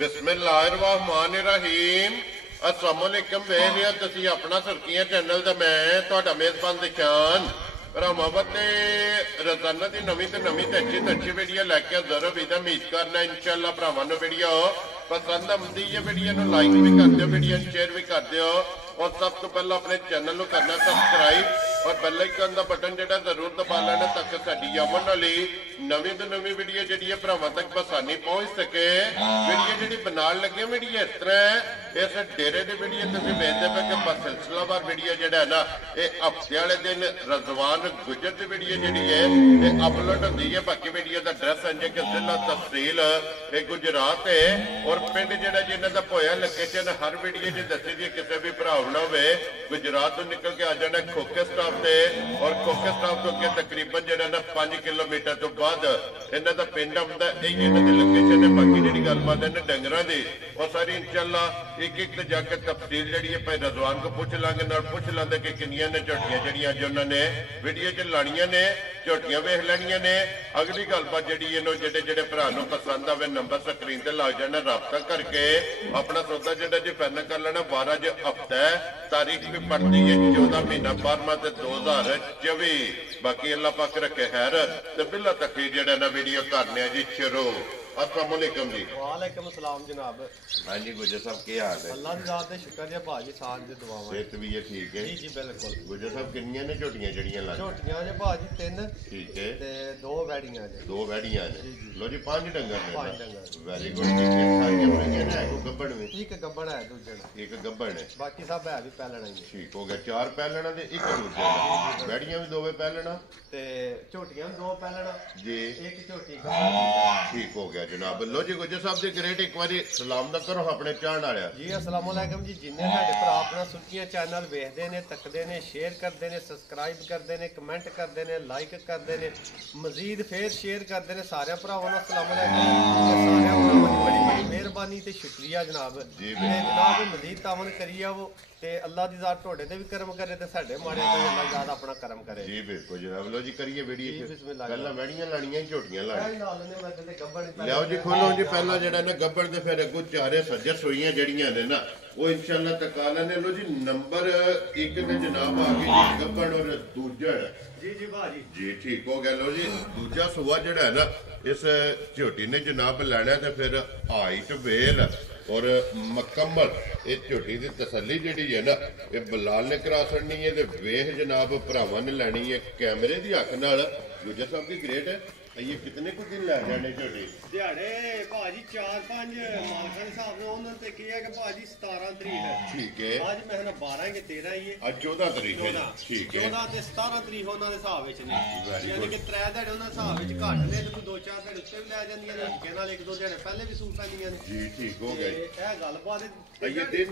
बिस्मिल्लाहिर्रहमानिर्रहीम अस्सलाम वालेकुम ਵੇਖ ਲਿਆ ਤੁਸੀਂ ਆਪਣਾ ਸੁਰਖੀਆਂ ਚੈਨਲ ਤੇ ਮੈਂ ਤੁਹਾਡਾ ਮੇਜ਼ਬਾਨ ਦਿਸ਼ਾਨ ਭਰਾਵਾਂ ਤੇ ਰੋਜ਼ਾਨਾ ਦੀ ਨਵੀਂ ਤੇ ਅੱਛੀ ਵੀਡੀਓ ਲੈ ਕੇ ਜ਼ਰੂਰ ਵੀ ਉਮੀਦ ਕਰਨਾ ਇਨਸ਼ਾਅੱਲਾ ਭਰਾਵਾਂ ਨੂੰ ਵੀਡੀਓ ਪਸੰਦ ਆਉਂਦੀ ਹੈ ਵੀਡੀਓ ਨੂੰ ਲਾਈਕ ਵੀ ਕਰ ਦਿਓ ਵੀਡੀਓ ਨੂੰ ਸ਼ੇਅਰ ਵੀ ਕਰ ਦਿਓ और सब तो पहले अपने चैनल को करना सबसक्राइब और बेल आइकन का बटन जो जरूर दबा लेना ताकि साडी आवन वाली नवी तो नवी वीडियो जी भरावां तक आसानी पहुंच सके। वीडियो जी बनाने लगे वीडियो इस तरह इस डेरे की वीडियो तुम वेखते पे कि सिलसिलावार वीडियो जोड़ा है ना ये हफ्ते वाले दिन रजवान गुजर की वीडियो जी है ये अपलोड होती है। बाकी वीडियो का एड्रैस है कि जिला तहसील ये गुजरात है और पिंड जोड़ा जिन्हों का पोया लोकेशन हर वीडियो जी दसी दी किसी भी भरा गुजरात तो निकल के आ जाना खोखे स्टाफ से और खोखे स्टाफ तो अगे तकरीबन जो 5 किलोमीटर तो बाद इन्हों का पिंड आता यही इन्हों की लोकेशन है। बाकी जी गलबात है डंगर की और सारी इंशाअल्लाह एक एक जाके तफसील जी है भाई रजवान को पूछ लांगे पूछ लाते कि किनिया ने झोटियां जड़ियां जो उन्होंने वीडियो च लानिया ने झोटियां वेख लैनिया ने। अगली गलबात जी जेडे भरा पसंद आवे नंबर स्क्रीन से लग जाना रबता करके अपना सौदा जो जी फाइनल कर लेना। 12 जो हफ्ता है तारीख भी पड़ती है 14 महीना 12वां 2024। बाकी अल्लाह पाक रखे खैर ते बिला तकरीर जेड़ा ना वीडियो करने जी शुरू। अस्सलाम वालेकुम जी। वालेकुम अस्सलाम जनाब। हाँ जी गुजर साहब क्या हाल है? अल्लाह दी जात है शुक्र है भाजी साथ दे दुआवां सेहत भी है ठीक है? जी जी बिल्कुल। गुजर साहब कितनियां ने झोटियां जड़ियां ला? झोटियां जे भाजी 3 ठीक है ते 2 वैड़ियां जे 2 वैड़ियां ने लो जी 5 डंगर ने 5 डंगर। वेरी गुड जी। सारियां बड़ियां ने को गब्बड़ में एक गब्बड़ है दूजे एक गब्बड़ है बाकी सब है भी पहलना ही ठीक हो गया। 4 पहलना ते एक दूजे वैड़ियां भी 2 पहलना ते झोटियां 2 पहलना जी एक झोटी ठीक हो गया जनाब। लो जी गुजर साहब दी ग्रेट एक बारी सलाम दा करो अपने चाहण वाले जी। अस्सलाम वालेकुम जी। जिन्ने साडे भरा अपना सुर्खियां चैनल वेखदे ने तकदे ने शेयर करदे ने सब्सक्राइब करदे ने कमेंट करदे ने लाइक करदे ने मजीद फिर शेयर करदे ने सारे भरावां नूं अस्सलाम वालेकुम। सारे भरावां दी बड़ी बड़ी मेहरबानी ते शुक्रिया जनाब। जी जनाब मजीद तावन करिए वो ते अल्लाह दी जात तोड़े ते भी करम करे ते साडे माड़े ते अल्लाह जात अपना करम करे जी बिल्कुल जनाब। लो जी करिए वीडियो बिस्मिल्लाह। पहला वैड़ियां लाणियां झोटियां लाणी नाल ने मैं ते गब्बड़ लियाओ जी खोलो जी। पहला जेड़ा ना गब्बड़ दे फिर अगू चारे सज्जर सोइयां जड़ियां ने ना वो इंशाअल्लाह तकाला ने। लो जी नंबर 1 ते जनाब आ गई जी गब्बड़ और दूजा जी जी भाजी जी ठीक हो गया। लो जी दूजा सुआ जड़ा है ना इस झोटी ने जनाब लैना ते फिर हाइट वेल और मुकम्मल इस झोटी की तसली जी है ना ये बलाल ने करा छड़नी है ते वेख जनाब भरावां ने लैनी है कैमरे की अख नाल। दूजा साहब की ग्रेट है ये कितने कुछ दिन लै जाने झोटी दिहाड़े भाजी 4-5 मालकां दे हिसाब नाल उन्हां ते की है कि भाजी 17 तरीक है ठीक है आज मैं ना 12 के 13 ही है आज 14 तरीक है ठीक है 14 ते 17 तरीक उन्हां दे हिसाब विच ने यानी कि 3 दिहाड़े उन्हां हिसाब विच घट ने ते 2-4 दिहाड़े उत्ते भी लै जांदियां ने के नाल 1-2 दिहाड़े पहले भी सूट पैंदियां ने जी ठीक हो गया। ए गलबात ये दिन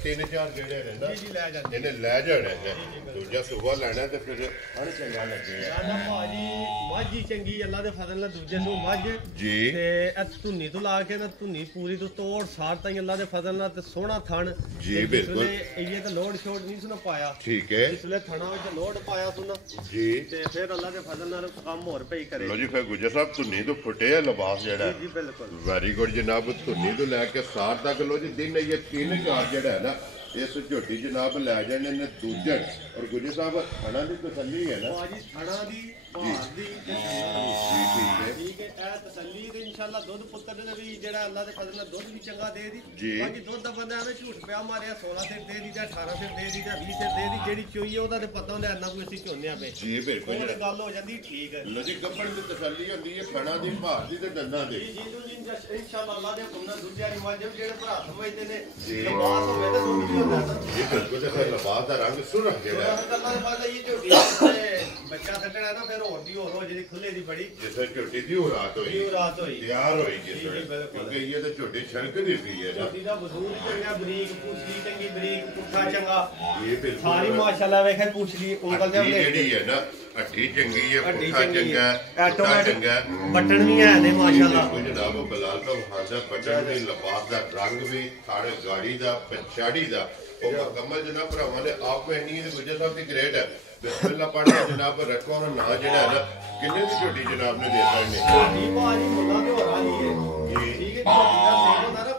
3-4 जेड़े ने ना जी लै जांदे इन्हें लै जाने है दूजा सुबह लेना ते फिर हर चंगा लगेगा ना भाजी माझी चंगी अल्लाह दे फजल नाल दूजे सू मझ जी ते धुनी तो ला के ना धुनी पूरी तो तोड़ सार ताई अल्लाह दे फजल नाल ते सोहना थण जी बिल्कुल ये तो लोड शोड नहीं सुना पाया ठीक है इसलिए थणा विच लोड पाया सुना जी ते फिर अल्लाह दे फजल नाल काम होर पई करे। लो जी फिर गुजर साहब धुनी तो फुटे लिबास जेड़ा जी बिल्कुल वेरी गुड जनाब। धुनी तो लैके सार तक लो जी दिन ये 3-4 जेड़ा है ना इस झोटी जनाब लै जाने ने दूजन और गुजर साहब थणा दी तसल्ली है ना बाजी थणा दी भार दी ते ठीक है ए तसल्ली ते इंशाअल्लाह दुध पुत्र ने भी जेड़ा अल्लाह दे फजल नाल दुध भी चंगा दे दी। बाकी दुध दा बंदा एवें झूठ पिया मारिया 16 सिर दे दी ते 18 सिर दे दी ते 20 सिर दे दी जेड़ी चोई है ओदा ते पता होंदा इन्ना कोई ਅਸੀਂ ਝੋਨੇ पे जी बिल्कुल ਉਹ ਗੱਲ ਹੋ ਜਾਂਦੀ ਠੀਕ ਹੈ। लो जी गब्बड़ दी तसल्ली होंदी है थणा दी भार दी ते दंदां दी जी जी इंशाअल्लाह अल्लाह दे हुक्म नाल दूਜਿਆਂ ਦੀ ਮਾਜਬ ਜਿਹੜੇ ਭਰਾ ਸਮਝਦੇ ਨੇ ਲਿਬਾਸ ਹੋਵੇ ਤਾਂ ਦੁੱਧ ਵੀ ਹੁੰਦਾ जी बिल्कुल फिर लिबास का रंग सुरख जेड़ा है अल्लाह दे फजल ये झोटी बच्चा सटਣਾ ना फिर होर दी होर हो ਜਿਹੜੀ ਖੁੱਲੇ ਦੀ ਬੜੀ जिस झोटी दी रात हुई तैयार हुई क्योंकि ये तो झोटी छड़क दी पी है ना झोटी दा वजूद चंगा बरीक पूछली चंगी बरीक पुੱਠਾ चंगा ये बिल्कुल सारी माशाल्लाह वेखे पूछली ਉਂਗਲ ਦੇ जेडी है ना हड्डी चंगी है पुੱਠਾ चंगा पुੱਠਾ चंगा बटन भी है ने माशाल्लाह बिल्कुल जनाब बलाल का हाजा बटन भी लिबास का रंग भी सारे गाड़ी दा पछाड़ी दा और मुकम्मल जनाब भरावां ने आप कहनी है गुजर साहब की ग्रेट है बिस्मिल्लाह पढ़ के जनाब रखो और ना जेड़ा है ना किन्ने दी झोटी जनाब ने दे सकने जी बाजी मुल्ला ते हो रही है ठीक है झोटी दा सेल होता ना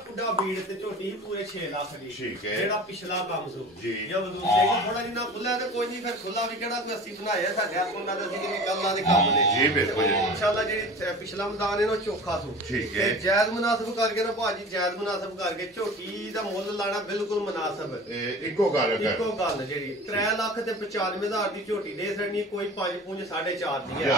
ਬਰੀਡ ਤੇ ਝੋਟੀ ਪੂਰੇ 6 ਲੱਖ ਦੀ ਠੀਕ ਹੈ। ਜਿਹੜਾ ਪਿਛਲਾ ਕੰਮ ਸੋ ਜੀ। ਜਾਂ ਵਦੂਸੇ ਕੋ ਥੋੜਾ ਜਿਹਾ ਖੁੱਲਾ ਤੇ ਕੋਈ ਨਹੀਂ ਫਿਰ ਖੁੱਲਾ ਵੀ ਕਿਹੜਾ ਕੋਈ ਅਸੀਂ ਬਣਾਇਆ ਸਾਡੇ ਆਪ ਉਹਨਾਂ ਦਾ ਅਸੀਂ ਕਿ ਗੱਲਾਂ ਦੇ ਕੰਮ ਨੇ ਜੀ ਬਿਲਕੁਲ ਜੀ। ਇਨਸ਼ਾਅੱਲਾ ਜਿਹੜੀ ਪਿਛਲਾ ਮੈਦਾਨ ਇਹਨੂੰ ਚੋਖਾ ਸੋ ਠੀਕ ਹੈ। ਤੇ ਜਾਇਜ਼ ਮੁਨਾਸਬ ਕਰਕੇ ਨਾ ਭਾਜੀ ਜਾਇਜ਼ ਮੁਨਾਸਬ ਕਰਕੇ ਝੋਟੀ ਦਾ ਮੁੱਲ ਲਾਣਾ ਬਿਲਕੁਲ ਮੁਨਾਸਬ ਇੱਕੋ ਗੱਲ ਕਰ ਇੱਕੋ ਗੱਲ ਜਿਹੜੀ 3 ਲੱਖ ਤੇ 95,000 ਦੀ ਝੋਟੀ ਦੇ ਛੜਨੀ ਕੋਈ 5 ਪੁੰਜ 4.5 ਦੀ ਹੈ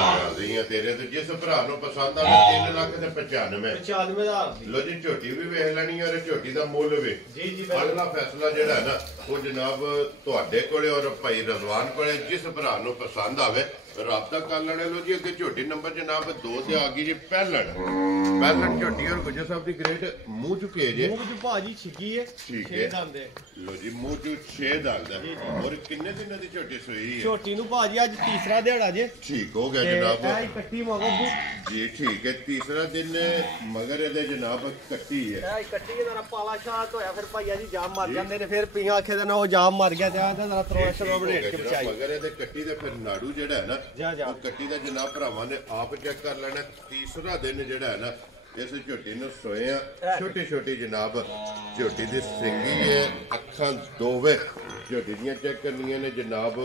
ਯਾਰ ਤੇਰੇ ਤੇ ਜਿਸ ਭਰਾ ਨੂੰ ਪਸੰਦ ਆਵੇ 3 ਲੱਖ ਤੇ 95 95,000 ਦੀ ਲੋ ਜੀ ਝੋਟੀ ਵੀ ਵੇਖ ਲੈਣੀ ਔਰ ਝੋਟੀ ਦਾ ਮੁੱਲ ਵੀ ਜੀ ਜੀ ਅਗਲਾ ਫੈਸਲਾ ਜਿਹੜਾ ਨਾ ਉਹ ਜਨਾਬ ਤੁਹਾਡੇ ਕੋਲੇ ਔਰ ਭਾਈ ਰਜ਼ਵਾਨ ਕੋਲੇ ਜਿਸ ਭਰਾ ਨੂੰ ਪਸੰਦ ਆਵੇ ਰਾਬਤਾ ਕਰ ਲੈਣੇ ਲੋ ਜੀ। ਅੱਗੇ ਝੋਟੀ ਨੰਬਰ ਜਨਾਬ 2 ਤੇ ਆ ਗਈ ਜੀ ਪਹਿਲਣ ਝੋਟੀ ਔਰ ਗੁੱਜਰ ਸਾਹਿਬ ਦੀ ਗ੍ਰੇਡ ਮੂੰਹ ਚੁੱਕੇ ਜੇ ਮੂੰਹ ਚ ਭਾਜੀ ਛਿੱਕੀ ਹੈ ਠੀਕ ਛੇ ਹੈ। ਦੰਦ ਹੈ ਲੋ ਜੀ ਮੂੰਹ ਚ 6 ਦੰਦ ਹੈ ਔਰ ਕਿੰਨੇ ਦਿਨਾਂ ਦੀ ਝੋਟੀ ਸੂਈ ਹੈ? ਝੋਟੀ ਨੂੰ ਭਾਜੀ ਅੱਜ ਤੀਸਰਾ ਦਿਹਾੜਾ ਜੇ ਠੀਕ ਹੋ ਗਿਆ ਤੇ ਜਨਾਬ ਇਹ ਇਕੱਠੀ ਮਗਰ ਜੀ ਠੀਕ ਹੈ। ਤੀਸਰਾ ਦਿਨ ਮਗਰ ਇਹਦੇ ਜਨਾਬ ਕੱਟੀ ਹੈ ਇਹ ਇਕੱਠੀ ਜਰਾ ਪਾਲਾ ਸ਼ਾਤ ਹੋਇਆ ਫਿਰ ਭਾਈਆ ਜੀ ਜਾਮ ਮਾਰ ਜਾਂਦੇ ਨੇ ਫਿਰ ਪੀਆਂ ਆਖੇ ਦਾ ਨਾ ਉਹ ਜਾਮ ਮਾਰ ਗਿਆ ਤੇ ਆ ਜਰਾ ਤਰੋਸ਼ਰ ਬੜੇਟ ਕੇ ਬਚਾਈ ਮਗਰ ਇਹਦੇ ਕੱਟੀ ਦੇ ਫਿਰ ਨਾੜੂ ਜਿਹੜਾ ਹੈ ਜਾ ਨਾ ਜਾ ਉਹ ਕੱਟੀ ਦਾ ਜਨਾਬ ਭਰਾਵਾਂ ਨੇ ਆਪ ਚੈੱਕ ਕਰ ਲੈਣਾ। ਤੀਸਰਾ ਦਿਨ ਜਿਹੜਾ ਹੈ ਨਾ ਇਸ ਝੋਟੀ ਨੂੰ ਸੋਏ ਆ ਛੋਟੀ ਛੋਟੀ ਜਨਾਬ ਝੋਟੀ ਦੀ ਸਿੰਗੀ ਹੈ ਅੱਖਾਂ ਦੋਵੇਂ ਝੋਟੀ ਦੀਆਂ ਚੈੱਕ ਕਰਨੀਆਂ ਨੇ ਜਨਾਬ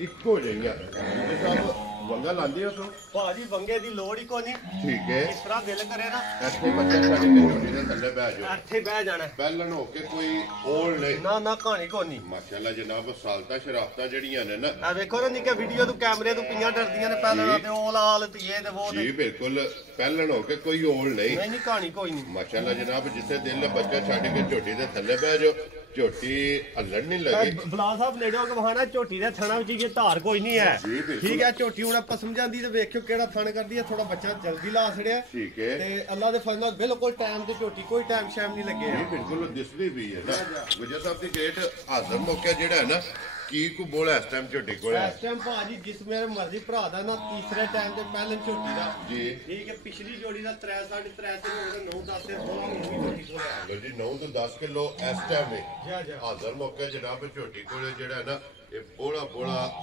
ਇੱਕੋ ਜਿਹੀਆਂ ਜੀ ਸਾਹਿਬ ਵੰਗਾ ਲਾਂਦੇ ਹੋ ਸੋ ਭਾਜੀ ਵੰਗੇ ਦੀ ਲੋੜ ਹੀ ਕੋਈ ਨਹੀਂ ਠੀਕ ਹੈ। ਇਸ ਤਰ੍ਹਾਂ ਦਿਲ ਕਰੇ ਨਾ ਇੱਥੇ ਬੱਚਾ ਛੱਡ ਕੇ ਝੋਟੀ ਦੇ ਥੱਲੇ ਬਹਿ ਜਾਓ ਇੱਥੇ ਬਹਿ ਜਾਣਾ ਪਹਿਲਣ ਹੋ ਕੇ ਕੋਈ ਓਲ ਨਹੀਂ ਨਾ ਕਹਾਣੀ ਕੋਈ ਨਹੀਂ ਮਾਸ਼ਾਅੱਲਾ ਜਨਾਬ ਸਾਲਤਾ ਸ਼ਰਾਫਤਾਂ ਜਿਹੜੀਆਂ ਨੇ ਨਾ ਆ ਵੇਖੋ ਨਾ ਨਿੱਕੇ ਵੀਡੀਓ ਤੋਂ ਕੈਮਰੇ ਤੋਂ ਪੀਆਂ ਡਰਦੀਆਂ ਨੇ ਪਹਿਲਾਂ ਤੇ ਉਹ ਲਾਲ ਤੇ ਇਹ ਤੇ ਉਹ ਜੀ ਬਿਲਕੁਲ ਪਹਿਲਣ ਹੋ ਕੇ ਕੋਈ ਓਲ ਨਹੀਂ ਨਹੀਂ ਕਹਾਣੀ ਕੋਈ ਨਹੀਂ ਮਾਸ਼ਾਅੱਲਾ ਜਨਾਬ ਜਿੱਥੇ ਦਿਲ ਬੱਚਾ ਛੱਡ ਕੇ ਝੋਟੀ ਦੇ ਥੱਲੇ ਬਹਿ ਜਾਓ ਝੋਟੀ ਹੱਲਣ ਨਹੀਂ ਲੱਗੀ। ਬਲਾ ਸਾਹਿਬ ਨੇੜਿਓ ਕਿ ਵਹਾਣਾ ਝੋਟੀ ਦੇ ਥਣਾ ਵਿੱਚ ਇਹ ਧਾਰ ਕੋਈ ਨਹੀਂ ਹੈ ਜੀ, ਬਿਲਕੁਲ। ਠੀਕ ਹੈ। ਝੋਟੀ ਹੁਣ ਆਪਾਂ ਸਮਝਾਂਦੀ ਤੇ ਵੇਖਿਓ ਕਿਹੜਾ ਥਣ ਕਰਦੀ ਹੈ ਥੋੜਾ ਬੱਚਾ ਜਲਦੀ ਲਾ ਛੜਿਆ ਠੀਕ ਹੈ ਤੇ ਅੱਲਾ ਦੇ ਫਜ਼ਲ ਨਾਲ ਬਿਲਕੁਲ ਟਾਈਮ ਤੇ ਝੋਟੀ ਕੋਈ ਟਾਈਮ ਸ਼ੈਮ ਨਹੀਂ ਲੱਗੇ ਜੀ ਬਿਲਕੁਲ ਦਿਸਦੀ ਵੀ ਹੈ ਨਾ ਗੁਜਰ ਸਾਹਿਬ ਦੀ ਗੇਟ ਹਾਜ਼ਰ ਮੌਕਾ ਜਿਹੜਾ ਹੈ ਨਾ ਕੀ ਕੋ ਬੋਲ ਇਸ ਟਾਈਮ ਝੋਟੀ ਕੋਲ ਹੈ ਇਸ ਟਾਈਮ ਭਾਜੀ ਜਿਸ ਮੇਰੇ ਮਰਜ਼ੀ ਭਰਾ ਦਾ ਨਾ ਤੀਸਰੇ ਟਾਈਮ ਤੇ ਪਹਿਲੇ ਝੋਟੀ ਦਾ ਜੀ ਠੀਕ ਹੈ। ਪਿਛਲੀ ਜੋੜੀ ਦਾ 3 3.5 ਤੇ ਹੋ ਗਿਆ 9 10 ਤੇ 16 ਹੁਣ ਵੀ ਝੋਟੀ ਕੋਲ ਹੈ ਲੋ ਜੀ 9 ਤੋਂ 10 ਕਿਲੋ ਇਸ ਟਾਈਮ ਹੈ ਜਾ ਜਾ ਹਾਜ਼ਰ ਮੌਕੇ ਜਨਾਬ ਝੋਟੀ ਕੋਲੇ ਜਿਹੜਾ ਹੈ ਨਾ ਇਹ ਬੋਲਾ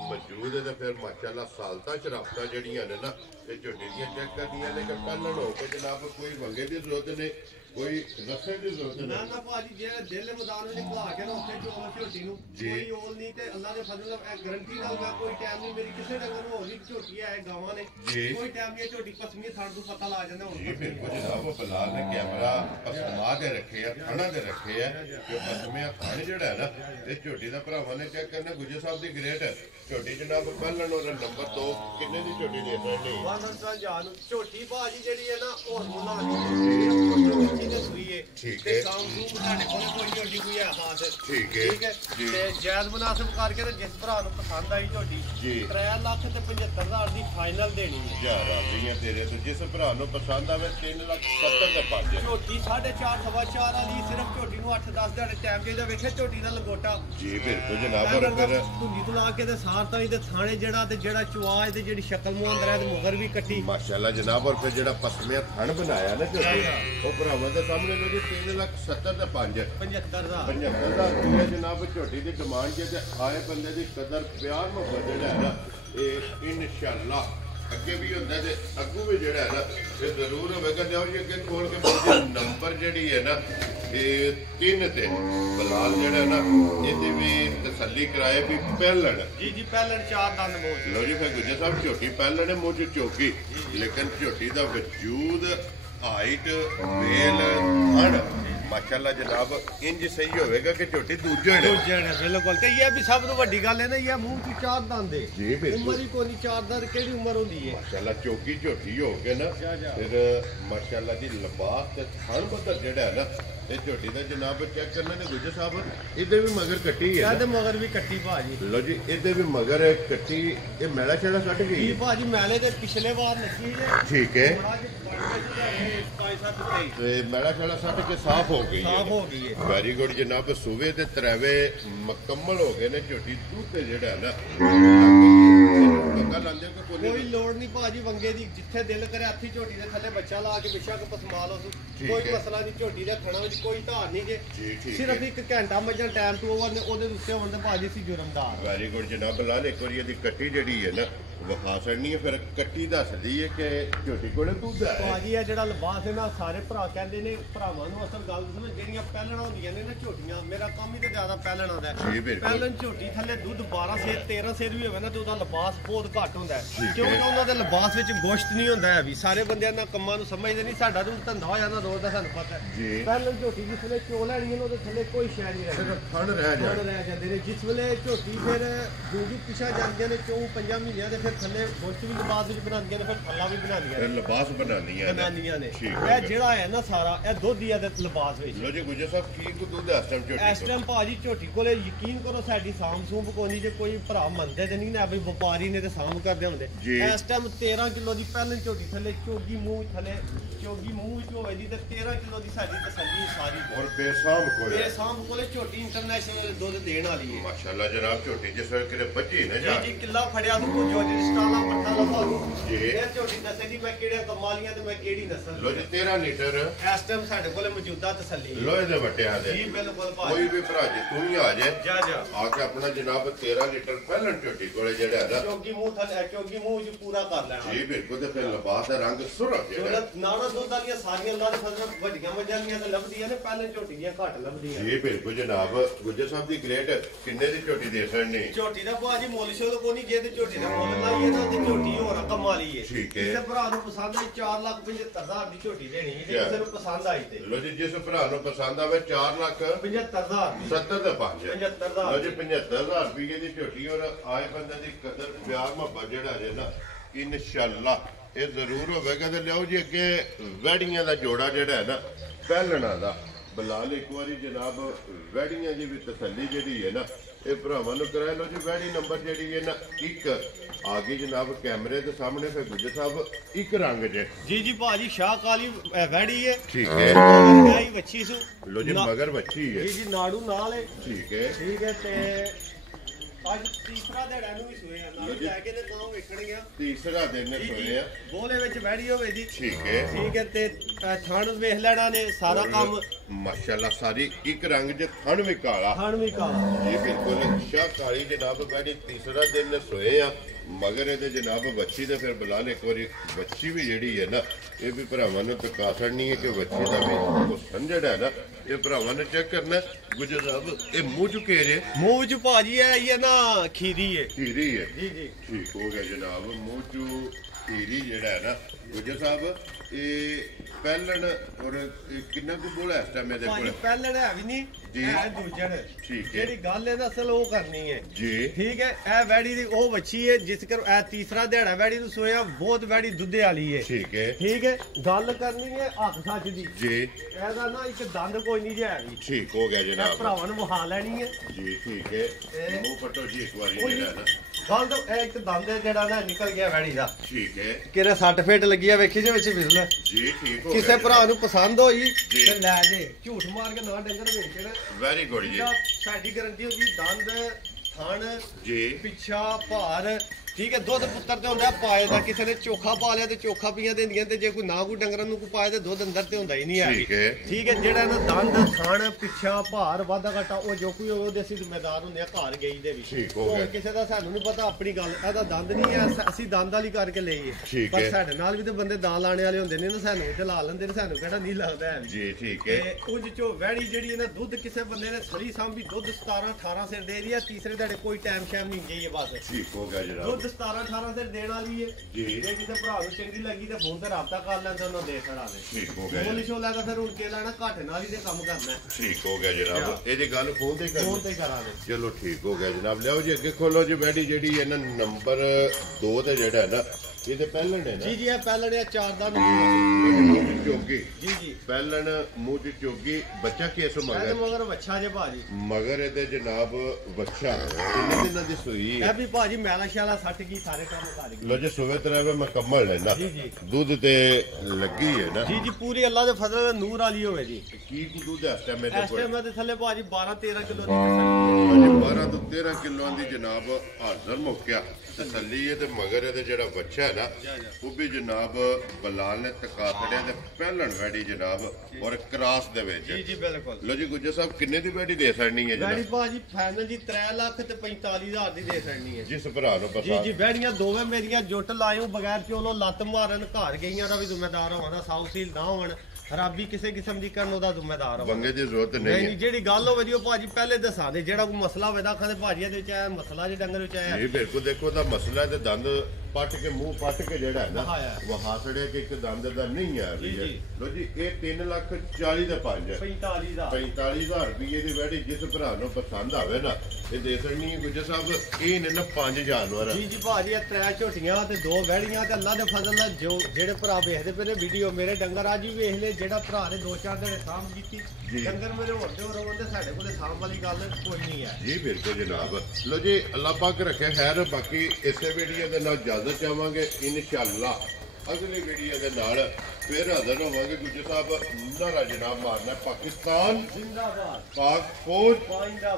ਮੌਜੂਦ ਹੈ ਤੇ ਫਿਰ ਮਾਸ਼ਾਅੱਲਾ ਸਾਲਤਾ ਸ਼ਰਾਫਤਾਂ ਜਿਹੜੀਆਂ ਨੇ ਨਾ ਇਹ ਝੋਟੀ ਦੀਆਂ ਚੈੱਕ ਕਰਦੀਆਂ ਨੇ ਕਿ ਪਹਿਲਣ ਹੋ ਕੇ ਜਨਾਬ ਕੋਈ ਵੰਗੇ ਦੀ ਜ਼ਰੂਰਤ ਨਹੀਂ ਕੋਈ ਰੱਸੇ ਦੀ ਜ਼ਰੂਰਤ ਨਾ ਨਹੀਂ। ਨਾ ਭਾਜੀ ਜੇ ਦਿਲ ਮੈਦਾਨ ਵਿੱਚ ਖਲਾ ਕੇ ਨਾ ਉੱਥੇ ਚੋਲ ਝੋਟੀ ਨੂੰ ਜੀ। ਕੋਈ ਓਲ ਨਹੀਂ ਤੇ ਅੱਲਾ ਦੇ ਫਜ਼ਲ ਨਾਲ ਇਹ ਗਰੰਟੀ ਨਾਲ ਮੈਂ ਕੋਈ ਟਾਈਮ ਨਹੀਂ ਮੇਰੀ ਕਿਸੇ ਡੰਗਰ ਨੂੰ ਹੋਣੀ ਝੋਟੀ ਹੈ ਗਾਵਾਂ ਨੇ ਜੀ। ਕੋਈ ਟਾਈਮ ਨਹੀਂ ਝੋਟੀ ਪਸਮੀ ਥਾਂ ਤੋਂ ਪਤਾ ਲਾ ਜਾਂਦਾ ਹੁਣ ਜੀ ਬਿਲਕੁਲ ਜਨਾਬ ਉਹ ਬਲਾਲ ਨੇ ਕੈਮਰਾ ਅਸਮਾ ਦੇ ਰੱਖੇ ਆ ਥਾਣਾ ਦੇ ਰੱਖੇ ਆ ਕਿ ਅਸਮਿਆ ਥਾਣ ਜਿਹੜਾ ਹੈ ਨਾ ਇਹ ਝੋਟੀ ਦਾ ਭਰਾਵਾਂ ਨੇ ਚੈੱਕ ਕਰਨਾ ਗੁਜਰ ਸਾਹਿਬ ਦੀ ਗ੍ਰੇਟ ਝੋਟੀ ਜਨਾਬ ਪਹਿਲਣ ਔਰ ਨੰਬਰ 2 ਕਿੰਨੇ ਦੀ ਝੋਟੀ ਦੇ ਰਹੇ ਵਾਹਨ ਦਾ ਜਾਨ ਝੋਟੀ ਭਾਜੀ ਜਿਹੜੀ ਹੈ ਨਾ ਉਹ ਮੁੱਲਾ ਨਹੀਂ ਜਿਹਦੇ ਸੂਈ ਹੈ ਠੀਕ ਤੇ ਹੈ। ਕੰਮ ਨੂੰ ਤੁਹਾਡੇ ਕੋਲ ਕੋਈ ਝੋਟੀ ਕੋਈ ਹੈ ਖਾਸ ਠੀਕ ਹੈ। ਠੀਕ ਹੈ ਜੀ। ਤੇ ਜਾਇਜ਼ ਮੁਨਾਸਬ ਕਰਕੇ ਤੇ ਜਿਸ ਭਰਾ ਨੂੰ ਪਸੰਦ ਆਈ ਝੋਟੀ ਜੀ। 3 ਲੱਖ ਤੇ 75,000 ਦੀ ਫਾਈਨਲ ਦੇਣੀ ਹੈ ਜਾ ਰਾਜ਼ੀਆਂ ਤੇਰੇ ਤੋਂ ਜਿਸ ਭਰਾ ਨੂੰ ਪਸੰਦ ਆਵੇ 3,70,000 ਦੇ ਪੰਜ ਝੋਟੀ 4.5 ਸਵਾ 4 ਵਾਲੀ ਸਿਰਫ ਝੋਟੀ ਨੂੰ 8-10 ਦਿਹਾੜੇ ਟਾਈਮ ਚਾਹੀਦਾ ਵੇਖੇ ਝੋਟੀ ਦਾ ਲੰਗੋਟਾ ਜੀ ਬਿਲਕੁਲ ਜਨਾਬ ਔਰ ਫਿਰ ਧੁੰਨੀ ਤੋਂ ਲਾ ਕੇ ਤੇ ਸਾਰ ਤਾਂ ਇਹਦੇ ਥਾਣੇ ਜਿਹੜਾ ਤੇ ਜਿਹੜਾ ਚੁਆਜ ਤੇ ਜਿਹੜੀ ਸ਼ਕਲ ਮੂੰਹ ਅੰਦਰ ਹੈ ਤੇ ਮੁਗਰ ਵੀ ਕੱਟੀ ਮਾਸ਼ਾਅੱਲਾ ਜਨਾਬ ਔਰ ਫਿਰ ਜਿਹੜਾ ਪਸਮਿਆ ਥਣ ਬਣਾਇਆ ਨਾ ਝੋਟੀ ਉਹ ਭਰਾਵਾਂ ਦੇ ਸਾਹਮਣੇ ਲੋ ਜੀ 3,70,000 ਦੇ ਪੰਜ 75,000 75,000 ਰੁਪਏ ਜਨਾਬ ਝੋਟੀ ਦੀ ਡਿਮਾਂਡ ਜੇ ਤੇ ਆਏ ਬੰਦੇ ਦੀ ਕਦਰ ਪਿਆਰ ਮੁਹੱਬਤ ਜਿਹੜਾ ਹੈ ਨਾ ਇਹ ਇਨਸ਼ਾਅੱਲਾ ਅੱਗੇ ਵੀ ਹੁੰਦਾ ਤੇ ਅੱਗੂ ਵੀ ਜਿਹੜਾ ਹੈ ਨਾ ਇਹ ਜ਼ਰੂਰ ਹੋਵੇਗਾ। ਜਾਓ ਜੀ ਅੱਗੇ ਖੋਲ ਕੇ ਬੋਲਦੇ ਨੰਬਰ ਜਿਹੜੀ ਹੈ ਨਾ ਇਹ 3 ਤੇ ਬਲਾਲ ਜਿਹੜਾ ਹੈ ਨਾ ਇਹਦੇ ਵੀ ਤਸੱਲੀ ਕਰਾਏ ਵੀ ਪਹਿਲਣ ਜੀ ਜੀ ਪਹਿਲਣ 4 ਦੰਦ ਮੋਜ ਲੋ ਜੀ ਫਿਰ ਗੁੱਜਰ ਸਾਹਿਬ ਝੋਟੀ ਪਹਿਲਣ ਹੈ ਮੂੰਹ 'ਚ ਚੌਕੀ ਲੇਕਿਨ ਝੋਟੀ ਦਾ ਵਜੂਦ ਹਾਈਟ ਵੇਲ ਹਣ ਮਾਸ਼ਾਅੱਲਾ ਜਨਾਬ ਇੰਜ ਸਹੀ ਹੋਵੇਗਾ ਕਿ ਝੋਟੀ ਦੂਜੇ ਨੇ ਬਿਲਕੁਲ ਤੇ ਇਹ ਵੀ ਸਭ ਤੋਂ ਵੱਡੀ ਗੱਲ ਹੈ ਨਾ ਇਹ ਮੂੰਹ ਚ 4 ਦੰਦ ਦੇ ਜੀ ਬਿਲਕੁਲ ਉਮਰ ਹੀ ਕੋਈ ਨਹੀਂ 4 ਦੰਦ ਕਿਹੜੀ ਉਮਰ ਹੁੰਦੀ ਹੈ ਮਾਸ਼ਾਅੱਲਾ ਚੌਕੀ ਝੋਟੀ ਹੋ ਕੇ ਨਾ ਫਿਰ ਮਾਸ਼ਾਅੱਲਾ ਦੀ ਲਬਾਸ ਤੇ ਥਣ ਬੱਦਰ ਜਿਹੜਾ ਹੈ ਨਾ ਇਹ ਝੋਟੀ ਦਾ ਜਨਾਬ ਚੈੱਕ ਕਰਨਾ ਨੇ ਗੁੱਜਰ ਸਾਹਿਬ ਇਹਦੇ ਵੀ ਮਗਰ ਕੱਟੀ ਹੈ ਇਹਦੇ ਮਗਰ ਵੀ ਕੱਟੀ ਭਾਜੀ ਲੋ ਜੀ ਇਹਦੇ ਵੀ ਮਗਰ ਕੱਟੀ ਇਹ ਮੈਲਾ ਛੇੜਾ ਕੱਟ ਜੀ ਗਈ ਭਾਜੀ ਮੈਲੇ ਦੇ ਪਿਛਲੇ ਵਾਰ ਲੱਗੀ ਜੇ ਠੀਕ ਹੈ ਸਾਫ ਤੇ ਮੈਲਾ ਛੇੜਾ ਸੱਟ ਕੇ ਸਾਫ਼ ਹੋ ਗਈ ਹੈ ਹੋ ਗਈ ਹੈ ਵੈਰੀ ਗੁੱਡ ਜਨਾਬ ਸੂਵੇ ਤੇ ਤਰਵੇ ਮੁਕੰਮਲ ਹੋ ਗਏ ਨੇ ਝੋਟੀ ਦੁੱਧ ਤੇ ਜਿਹੜਾ ਹੈ ਨਾ ਬੰਗਾ ਲਾਂਦੇ ਕੋ ਕੋਈ ਲੋੜ ਨਹੀਂ ਭਾਜੀ ਵੰਗੇ ਦੀ ਜਿੱਥੇ ਦਿਲ ਕਰੇ ਹੱਥੀ ਝੋਟੀ ਦੇ ਥੱਲੇ ਬੱਚਾ ਲਾ ਕੇ ਬਿਸ਼ੱਕ ਪਸਮਾ ਲਓ ਠੀਕ ਕੋਈ ਹੈ। ਮਸਲਾ ਨਹੀਂ ਝੋਟੀ ਦੇ ਖਾਣਾ ਵਿੱਚ ਕੋਈ ਧਾਰ ਨਹੀਂ ਜੇ ਜੀ ਠੀਕ ਸਿਰਫ ਹੈ 1 ਘੰਟਾ ਮੱਝਾਂ ਟਾਈਮ ਟੂ ਓਵਰ ਨੇ ਉਹਦੇ ਉੱਤੇ ਹੁਣ ਤੇ ਭਾਜੀ ਸੀ ਜੁਰਮਦਾਰ ਵੈਰੀ ਗੁੱਡ ਜਨਾਬ ਲਾਲ ਇੱਕ ਵਾਰੀ ਇਹਦੀ ਕੱਟੀ ਜਿਹੜੀ ਹੈ ਨਾ ਵਿਖਾ ਛੱਡਣੀ ਹੈ ਫਿਰ ਕੱਟੀ ਦੱਸਦੀ ਹੈ ਕਿ ਝੋਟੀ ਕੋਲੇ ਦੁੱਧ ਹੈ ਭਾਜੀ ਇਹ ਜਿਹੜਾ ਲਿਬਾਸ ਹੈ ਨਾ ਸਾਰੇ ਭਰਾ ਕਹਿੰਦੇ ਨੇ ਭਰਾਵਾਂ ਨੂੰ ਅਸਲ ਗੱਲ ਦੱਸਣਾ ਜਿਹੜੀਆਂ ਪਹਿਲਣਾ ਹੁੰਦੀਆਂ ਨੇ ਨਾ ਝੋਟੀਆਂ ਮੇਰਾ ਕੰਮ ਹੀ ਤੇ ਜ਼ਿਆਦਾ ਪਹਿਲਣਾ ਦਾ ਜੀ ਬਿਲਕੁਲ ਪਹਿਲਣ ਝੋਟੀ ਥੱਲੇ ਦੁੱਧ 12 ਸੇਰ 13 ਸੇਰ ਵੀ ਹੋਵੇ ਨਾ ਤੇ ਉਹਦਾ ਲਿਬਾਸ ਬਹੁਤ ਘੱਟ ਹੁੰਦਾ ਹੈ ਕਿਉਂਕਿ ਉਹਨਾਂ ਦੇ ਲਿਬਾਸ ਵਿੱਚ ਗੋਸ਼ਤ ਨਹੀਂ ਹੁੰਦਾ ਹੈ ਵੀ ਸਾਰੇ ਬੰਦਿਆਂ ਨਾਲ ਕੰਮਾਂ ਨੂੰ ਸਮਝਦੇ ਨਹੀਂ ਸਾਡਾ ਤਾਂ ਧੰਦਾ ਹੋ ਜਾਂਦਾ ਰੋਜ਼ ਦਾ ਸਾਨੂੰ ਪਤਾ ਹੈ ਪਹਿਲਣ ਝੋਟੀ ਜਿਸ ਵੇਲੇ ਚੋ ਲੈਣੀ ਹੈ ਉਹਦੇ ਥੱਲੇ ਕੋਈ ਸ਼ੈ ਨਹੀਂ ਰਹਿੰਦੀ ਫੜ ਰਹਿ ਜਾਂਦੇ ਨੇ ਜਿਸ ਵੇਲੇ ਝੋਟੀ ਫਿਰ ਦੂਜੀ ਪਿਛਾ ਜਾਂਦੀਆਂ ਨੇ 4-5 ਮਹੀਨਿਆਂ ਦੇ ਫਿਰ ਥੱਲੇ ਗੋਸ਼ਤ ਵੀ ਲਿਬਾਸ ਵਿੱਚ ਬਣਾਉਂਦੀਆਂ ਨੇ ਫਿਰ ਥੱਲਾ ਵੀ ਬਣਾਉਂਦੀਆਂ ਨੇ ਲਿਬਾਸ ਬਣਾਉਂਦੀਆਂ ਨੇ ਇਹ ਜਿਹੜਾ ਹੈ ਨਾ ਸਾਰਾ ਇਹ ਦੁੱਧ ਹੀ ਹੈ ਤੇ ਲਿਬਾਸ ਵਿੱਚ ਲੋ ਜੀ ਗੁਜਰ ਸਾਹਿਬ ਕੀ ਕੋ ਦੁੱਧ ਇਸ ਟਾਈਮ ਝੋਟੀ ਇਸ ਟਾਈਮ ਭਾਜੀ ਝੋਟੀ ਕੋਲੇ ਯਕੀਨ ਕਰੋ ਸਾਡੀ ਸਾਂਭ ਸੂੰਭ ਕੋਨੀ ਜੇ ਕੋਈ ਭਰਾ ਮੰਨਦੇ ਤੇ ਨਹੀਂ ਨਾ ਵੀ ਵਪਾਰੀ ਨੇ ਤੇ ਸਾਂਭ ਕਰਦੇ ਹੁੰਦੇ ਇਸ ਟਾਈਮ 13 ਕਿਲੋ ਦੀ ਪਹਿਲਾਂ ਝੋਟੀ ਥੱਲੇ ਚੋਗੀ ਮੂੰਹ ਥੱਲੇ ਚੋਗੀ ਮੂੰਹ ਵਿੱਚ ਹੋਵੇ ਦੀ ਤੇ 13 ਕਿਲੋ ਦੀ ਸਾਡੀ ਤਸੱਲੀ ਸਾਰੀ ਔਰ ਬੇਸਾਂਭ ਕੋਲੇ ਝੋਟੀ ਇੰਟਰਨੈਸ਼ਨਲ ਦੁੱਧ ਦੇਣ ਵਾਲੀ ਹੈ ਮਾਸ਼ਾਅੱਲਾ ਜਨਾਬ ਝੋਟੀ ਜਿਸ ਵੇਲੇ ਕਿਤੇ ਬੱਚੀ ਨਾ ਜਾ ਜੀ ਕਿੱਲਾ ਫੜਿਆ ਤੋਂ ਜੋ ਸਟਾਲਾ ਪੱਟਾ ਲਫਾ ਜੀ ਇਹ ਝੋਟੀ ਦੱਸੇਗੀ ਮੈਂ ਕਿਹੜੇ ਕਮਾਲੀਆਂ ਤੇ ਮੈਂ ਕਿਹੜੀ ਨਸਲ ਲੋ ਜੀ 13 ਲੀਟਰ ਇਸ ਟਾਈਮ ਸਾਡੇ ਕੋਲੇ ਮੌਜੂਦਾ ਤਸੱਲੀ ਲੋਹੇ ਦੇ ਵੱਟਿਆਂ ਦੇ ਜੀ ਬਿਲਕੁਲ ਭਾਜੀ ਕੋਈ ਵੀ ਭਰਾ ਜੀ ਤੂੰ ਹੀ ਆ ਜਾ ਆ ਕੇ ਆਪਣਾ ਜਨਾਬ 13 ਲੀਟਰ ਪਹਿਲਾਂ ਝੋਟੀ ਕੋਲੇ ਜਿਹੜਾ ਹੈ ਚੋਗੀ ਮੂੰਹ ਥੱਲੇ ਚੋਗੀ ਮੂੰਹ ਵਿੱਚ ਪੂਰਾ ਕਰ ਲੈਣਾ ਜੀ ਬਿਲਕੁਲ ਤੇ ਫਿਰ ਲਿਬਾਸ ਦਾ ਰੰਗ ਸੁਰਖ ਜਿਹੜਾ ਨਾੜਾ ਦੁੱਧ ਵਾਲੀਆਂ ਸਾਰੀਆਂ ਅੱਲਾ ਦੇ ਫਜ਼ਲ ਵੱਡੀਆਂ ਵੱਡੀਆਂ ਤੇ ਲੱਭਦੀਆਂ ਨੇ ਪਹਿਲੇ ਝੋਟੀ ਦੀਆਂ ਘੱਟ ਲੱਭਦੀਆਂ ਜੀ ਬਿਲਕੁਲ ਜਨਾਬ ਗੁੱਜਰ ਸਾਹਿਬ ਦੀ ਗ੍ਰੇਡ ਕਿੰਨੇ ਦੀ ਝੋਟੀ ਦੇ ਸਕਣੀ ਝੋਟੀ ਦਾ ਭਾਜੀ ਮੁੱਲ ਸ਼ੋਲ ਕੋ ਨਹੀਂ ਜੇ ਤੇ ਝੋਟੀ ਦਾ ਮੁੱਲ ਲਾਈਏ ਨਾ ਤੇ ਝੋਟੀ ਹੋਰ ਰਕਮ ਵਾਲੀ ਹੈ ਠੀਕ ਹੈ ਕਿਸੇ ਭਰਾ ਨੂੰ ਪਸੰਦ ਆਈ 4,75,000 ਦੀ ਝੋਟੀ ਦੇਣੀ ਹੈ ਜੇ ਕਿਸੇ ਨੂੰ ਪਸੰਦ ਆਈ ਤੇ ਲੋ ਜੀ ਜਿਸ ਭਰਾ ਨੂੰ ਪਸੰਦ ਆਵੇ 4,75,000 70 ਦੇ 5 75,000 ਲੋ ਜੀ 75,000 ਰੁਪਏ ਦੀ ਝੋਟੀ ਔਰ ਆਏ ਬੰਦੇ ਦੀ ਕਦਰ ਪਿਆਰ ਮੁਹੱਬਤ ਜਿਹੜਾ ਹੈ ਨਾ ਇਨਸ਼ਾਅੱਲਾ ਇਹ ਜ਼ਰੂਰ ਹੋਵੇਗਾ ਤੇ ਲਿਆਓ ਜੀ ਅੱਗੇ ਵੈੜੀਆਂ ਦਾ ਜੋੜਾ ਜਿਹੜਾ ਹੈ ਨਾ ਪਹਿਲਣਾ ਦਾ ਬਲਾਲ ਇੱਕ ਵਾਰੀ ਜਨਾਬ ਵੈੜੀਆਂ ਦੀ ਵੀ ਤਸੱਲੀ ਜਿਹੜੀ ਹੈ ਨਾ ਇਹ ਭਰਾਵਾਂ ਨੂੰ ਕਰਾ ਲਓ ਜੀ ਵੈੜੀ ਨੰਬਰ ਜਿਹੜੀ ਹੈ ਨਾ 1 ਆ ਗਈ ਜਨਾਬ ਕੈਮਰੇ ਦੇ ਸਾਹਮਣੇ ਫਿਰ ਗੁੱਜਰ ਸਾਹਿਬ ਇੱਕ ਰੰਗ ਜੇ ਜੀ ਭਾਜੀ ਸ਼ਾਹ ਕਾਲੀ ਵੈੜੀ ਹੈ ਠੀਕ ਹੈ ਗਾਈ ਵੱਛੀ ਸੂ ਲੋ ਜੀ ਮਗਰ ਵੱਛੀ ਹੈ ਜੀ ਨਾੜੂ ਨਾਲ ਹੈ ਠੀਕ ਹੈ ਤੇ ਅੱਜ ਤੀਸਰਾ ਦਿਹਾੜਾ ਨੂੰ ਵੀ ਸੋਏ ਆ ਨਾਲ ਲੈ ਕੇ ਤੇ ਤਾਂ ਵੇਖਣਗੇ ਤੀਸਰਾ ਦਿਨ ਸੋਏ ਆ ਗੋਲੇ ਵਿੱਚ ਵੈੜੀ ਹੋਵੇ ਜੀ ਠੀਕ ਹੈ ਤੇ ਥਣ ਵੇਖ ਲੈਣਾ ਨੇ ਸਾਰਾ ਕੰਮ ਮਾਸ਼ਾਅੱਲਾ ਸਾਰੀ ਇੱਕ ਰੰਗ ਜੇ ਥਣ ਵੀ ਕਾਲਾ ਇਹ ਬਿਲਕੁਲ ਸ਼ਾਹ ਕਾਲੀ ਜਨਾਬ ਵੈੜੀ ਤੀਸਰਾ ਦਿਨ ਸੋਏ ਆ ਮਗਰ ਇਹਦੇ ਜਨਾਬ ਬੱਚੀ ਤੇ ਫਿਰ ਬੁਲਾ ਲੈ ਇੱਕ ਵਾਰੀ ਬੱਚੀ ਵੀ ਜਿਹੜੀ ਹੈ ਨਾ ਇਹ ਵੀ ਭਰਾਵਾਂ ਨੂੰ ਤਕਾ ਛੱਡਣੀ ਹੈ ਕਿ ਬੱਚੀ ਦਾ ਵੀ ਉਹ ਸੰਜੜ ਹੈ ਨਾ ਇਹ ਭਰਾਵਾਂ ਨੇ ਚੈੱਕ ਕਰਨਾ ਗੁੱਜਰ ਸਾਹਿਬ ਇਹ ਮੂੰਹ ਚੁੱਕੇ ਜੇ ਮੂੰਹ ਚ ਭਾਜੀ ਇਹ ਨਾ ਖੀਰੀ ਹੈ ਜੀ ਠੀਕ ਹੋ ਗਿਆ ਜਨਾਬ ਮੂੰਹ ਚੂ ਖੀਰੀ ਜਿਹੜਾ ਹੈ ਨਾ ਗੁੱਜਰ ਸਾਹਿਬ ਇਹ ਪਹਿਲਣ ਔਰ ਕਿੰਨਾ ਕੁ ਬੋਲਾ ਇਸ ਟਾਈਮ ਇਹਦੇ ਕੋਲ ਪਹਿਲਣ ਹੈ ਵੀ ਨਹੀਂ ਇਹ ਦੂਜਣ ਠੀਕ ਹੈ ਜਿਹੜੀ ਗੱਲ ਹੈ ਨਾ ਅਸਲ ਉਹ ਕਰਨੀ ਹੈ ਜੀ ਠੀਕ ਹੈ ਇਹ ਵੈੜੀ ਦੀ ਉਹ ਵੱਛੀ ਹੈ ਜਿਸ ਕਰ ਇਹ ਤੀਸਰਾ ਦਿਹਾੜਾ ਵੈੜੀ ਨੂੰ ਸੋਇਆ ਬਹੁਤ ਵੈੜੀ ਦੁੱਧੇ ਵਾਲੀ ਹੈ ਠੀਕ ਹੈ ਗੱਲ ਕਰਨੀ ਹੈ ਹੱਕ ਸੱਚ ਦੀ ਜੀ ਇਹਦਾ ਨਾ ਇੱਕ ਦੰਦ ਕੋਈ ਨਹੀਂ ਜਿਹਾ ਵੀ ਠੀਕ ਹੋ ਗਿਆ ਜਨਾਬ ਭਰਾਵਾਂ ਨੂੰ ਵਹਾ ਲੈਣੀ ਹੈ ਜੀ ਠੀਕ ਹੈ ਮੂੰਹ ਪਟੋ ਜੀ ਇੱਕ ਵਾਰੀ ਜਿਹੜਾ ਨਾ ਗੱਲ ਤਾਂ ਇਹ ਇੱਕ ਦੰਦ ਜਿਹੜਾ ਨਾ ਨਿਕਲ ਗਿਆ ਵੈੜੀ ਦਾ ਠੀਕ ਹੈ ਕਿਹੜਾ 60 ਫੇਟ ਲੱਗੀ ਆ ਵੇਖੀ ਜੇ ਵਿੱਚ ਫਿਸਲ ਜੀ ਠੀਕ ਹੋ ਗਿਆ ਕਿਸੇ ਭਰਾ ਨੂੰ ਪਸੰਦ ਹੋਈ ਤੇ ਲੈ ਜੇ ਝੂਠ ਮਾਰ ਕੇ ਨਾ ਡੰਗਰ ਵੇਚਣ ਵੈਰੀ ਗੁੱਡ ਜੀ ਸਾਡੀ ਗਾਰੰਟੀ ਹੁੰਦੀ ਦੰਦ ਥਣ ਜੀ ਪਿੱਛਾ ਭਾਰ ਠੀਕ ਹੈ ਦੁੱਧ ਪੁੱਤਰ ਤੇ ਹੁੰਦਾ ਪਾਏ ਦਾ ਕਿਸੇ ਨੇ ਚੋਖਾ ਪਾ ਲਿਆ ਤੇ ਚੋਖਾ ਪੀਆਂ ਦਿੰਦੀਆਂ ਤੇ ਜੇ ਕੋਈ ਨਾ ਕੋਈ ਡੰਗਰਾਂ ਨੂੰ ਕੋਈ ਪਾਏ ਤੇ ਦੁੱਧ ਅੰਦਰ ਤੇ ਹੁੰਦਾ ਹੀ ਨਹੀਂ ਹੈ ਠੀਕ ਹੈ ਜਿਹੜਾ ਇਹਨਾਂ ਦੰਦ ਥਣ ਪਿੱਛਾ ਭਾਰ ਵਾਧਾ ਘਟਾ ਉਹ ਜੋ ਕੋਈ ਉਹਦੇ ਅਸੀਂ ਜ਼ਿੰਮੇਦਾਰ ਹੁੰਦੇ ਆ ਘਰ ਗਈ ਦੇ ਵਿੱਚ ਹੋਰ ਕਿਸੇ ਦਾ ਸਾਨੂੰ ਨਹੀਂ ਪਤਾ ਆਪਣੀ ਗੱਲ ਇਹਦਾ ਦੰਦ ਨਹੀਂ ਹੈ ਅਸੀਂ ਦੰਦ ਵਾਲੀ ਕਰਕੇ ਲਈਏ ਪਰ ਸਾਡੇ ਨਾਲ ਵੀ ਤੇ ਬੰਦੇ ਦਾਲ ਲਾਣੇ ਵਾਲੇ ਹੁੰਦੇ ਨੇ ਨਾ ਸਾਨੂੰ ਇੱਥੇ ਲਾ ਲੈਂਦੇ ਨੇ ਸਾਨੂੰ ਕਿਹੜਾ ਨਹੀਂ ਲੱਗਦਾ ਹੈ ਜੀ ਠੀਕ ਹੈ ਕੁਝ ਚੋ ਵੈੜੀ ਜਿਹੜੀ ਇਹਨਾਂ ਦੁੱਧ ਕਿਸੇ ਬੰਦੇ ਨੇ ਸਰੀ ਸਾਂਭੀ ਦੁੱਧ 17-18 ਸਿਰ ਦੇ ਰਹੀ ਹੈ ਤੀਸਰੇ ਦਿਹਾੜੇ ਕੋਈ ਟਾਈਮ ਸ਼ੈਮ ਨਹੀਂ ਗਈ ਬਸ ਠੀਕ ਹੋ ਗਿਆ ਜਨਾਬ 17-18 ਸਿਰ ਦੇਣ ਵਾਲੀ ਹੈ ਜੇ ਕਿਸੇ ਭਰਾ ਨੂੰ ਚੰਗੀ ਲੱਗੀ ਤਾਂ ਫੋਨ ਤੇ ਰਾਬਤਾ ਕਰ ਲੈਂਦਾ ਉਹਨਾਂ ਦੇ ਛੜਾ ਦੇ ਠੀਕ ਹੋ ਗਿਆ ਮੁੱਲ ਸ਼ੋ ਲੈਦਾ ਫਿਰ ਉੜ ਕੇ ਲੈਣਾ ਘੱਟ ਨਾਲ ਹੀ ਤੇ ਕੰਮ ਕਰਨਾ ਠੀਕ ਹੋ ਗਿਆ ਜਨਾਬ ਇਹਦੀ ਗੱਲ ਫੋਨ ਤੇ ਕਰਾਂਗੇ ਚਲੋ ਠੀਕ ਹੋ ਗਿਆ ਜਨਾਬ ਲਿਆਓ ਜੀ ਅੱਗੇ ਖੋਲੋ ਜੀ ਬੈਡੀ ਜਿਹੜੀ ਹੈ ਨਾ ਨੰਬਰ 2 ਤੇ ਜਿਹੜਾ ਹੈ ਨਾ ਇਹ ਤੇ ਪਹਿਲਣ ਹੈ ਨਾ ਜੀ ਇਹ ਪਹਿਲਣ ਹੈ 4 ਦਾ ਮੂੰਹ ਚ ਚੋਗੀ ਜੀ ਪਹਿਲਣ ਮੂੰਹ ਚ ਚੋਗੀ ਬੱਚਾ ਕਿਸ ਮਗਰ ਵੱਛਾ ਜੇ ਭਾਜੀ ਮਗਰ ਇਹਦੇ ਜਨਾਬ ਬੱਚਾ ਕਿੰਨੇ ਦਿਨਾਂ ਦੀ ਸੂਈ ਹੈ ਇਹ ਵੀ ਭਾਜੀ ਮੈਲਾ ਸ਼ਾਲਾ ਸੱਟ ਗਈ ਸਾਰੇ ਕੰਮ ਕਰ ਗਈ ਲੋ ਜੇ ਸੂਵੇ ਤਰ੍ਹਾਂ ਮੈਂ ਮੁਕੰਮਲ ਲੈਣਾ ਜੀ ਦੁੱਧ ਤੇ ਲੱਗੀ ਹੈ ਨਾ ਜੀ ਪੂਰੀ ਅੱਲਾ ਦੇ ਫਜ਼ਲ ਨਾਲ ਨੂਰ ਵਾਲੀ ਹੋਵੇ ਜੀ ਕੀ ਦੁੱਧ ਇਸ ਟਾਈਮ ਮੇਰੇ ਕੋਲ ਇਸ ਟਾਈਮ ਦੇ ਥੱਲੇ ਭਾਜੀ 12-13 ਕਿਲੋ ਦੀ 12 ਤੋਂ 13 ਕਿਲੋਆਂ ਦੀ ਜਨਾਬ ਹਾਜ਼ਰ ਮੁੱਕਿਆ ਤਸੱਲੀ ਹੈ ਤੇ ਮਗਰ ਇਹਦੇ ਜਿਹੜਾ ਬੱਚਾ ਹੈ ना वो भी जनाब बलाल ने तका छड़िया ते पहलन वैडी जनाब और क्रॉस दे विच जी जी बिल्कुल लो जी गुज्जर साहब किन्ने दी वैडी दे सकनी है वैडी जनाब भाजी फाइनल जी 3 लाख ते 45,000 दी दे सकनी है जिस भरा नु जी पसंद जी वैड़ियां दोवें मेरियां जुट लायो बगैर चोलो लत मारन घर गईयां दा भी जिम्मेदार होवां साफ सील ना होवन खराबी किसी किस्म दी करन ओदा जिम्मेदार होवां बंगे दी जरूरत नहीं नहीं है ਜਿਹੜੀ ਗੱਲ ਹੋਵੇ ਜੀ ਉਹ ਭਾਜੀ ਪਹਿਲੇ ਦੱਸਾ ਦੇ ਜਿਹੜਾ ਕੋਈ ਮਸਲਾ ਹੋਵੇ ਤਾਂ ਖਾਂਦੇ ਭਾਜੀ ਦੇ ਵਿੱਚ ਆਇਆ ਮਸਲਾ ਜੇ ਡੰਗਰ ਵਿੱਚ ਆਇਆ जी बिल्कुल देखो दा मसला ते दंद पट के मुंह पट के जेड़ा है ना वहाया। वो हासड़े के एक दंद दा नहीं आ रही है जी। लो जी ये 3,40,000 ਦੇ 5 ਹੈ 45,000 45,000 ਰੁਪਏ ਦੀ ਵੈਡੀ ਜਿਸ ਭਰਾ ਨੂੰ ਪਸੰਦ ਆਵੇ ਨਾ ਇਹ ਦੇ ਸਕਣੀ ਹੈ ਗੁੱਜਰ ਸਾਹਿਬ ਇਹ ਨੇ ਨਾ 5 ਜਾਨਵਰ ਜੀ ਜੀ ਭਾਜੀ ਇਹ 3 ਝੋਟੀਆਂ ਤੇ 2 ਵਹਿੜੀਆਂ ਤੇ ਅੱਲਾ ਦੇ ਫਜ਼ਲ ਨਾਲ ਜੋ ਜਿਹੜੇ ਭਰਾ ਵੇਖਦੇ ਪਏ ਨੇ ਵੀਡੀਓ ਮੇਰੇ ਡੰਗਰ ਅੱਜ ਵੀ ਵੇਖ ਲੈ ਜਿਹੜਾ ਭਰਾ ਨੇ 2-4 ਦਿਨ ਸਾਂਭ ਕੀਤੀ ਡੰਗਰ ਮੇਰੇ ਵੱਡੇ ਹੋ ਰਵਣ ਤੇ ਸਾਡੇ ਕੋਲੇ ਸਾਂਭ ਵਾਲੀ ਗੱਲ ਕੋਈ ਨਹੀਂ ਹੈ ਜੀ ਬਿਲਕੁਲ ਜਨਾਬ ਲੋ ਜੀ ਅੱਲਾਹ ਪਾਕ ਰੱਖੇ ਖੈਰ ਬਾਕੀ ਇਸੇ ਵੀਡੀਓ ਦੇ ਨਾਲ ਇਜਾਜ਼ਤ ਚਾਹਾਂਗੇ ਇਨਸ਼ਾਅੱਲਾ ਅਗਲੀ ਵੀਡੀਓ ਦੇ ਨਾਲ ਫਿਰ ਹਾਜ਼ਰ ਹੋਵਾਂਗੇ ਗੁੱਜਰ ਸਾਹਿਬ ਨਾਰਾ ਜਨਾਬ ਮਾਰਨਾ ਪਾਕਿਸਤਾਨ ਜ਼ਿੰਦਾਬਾਦ ਪਾਕ ਫੌਜ ਪਾਇੰਦਾ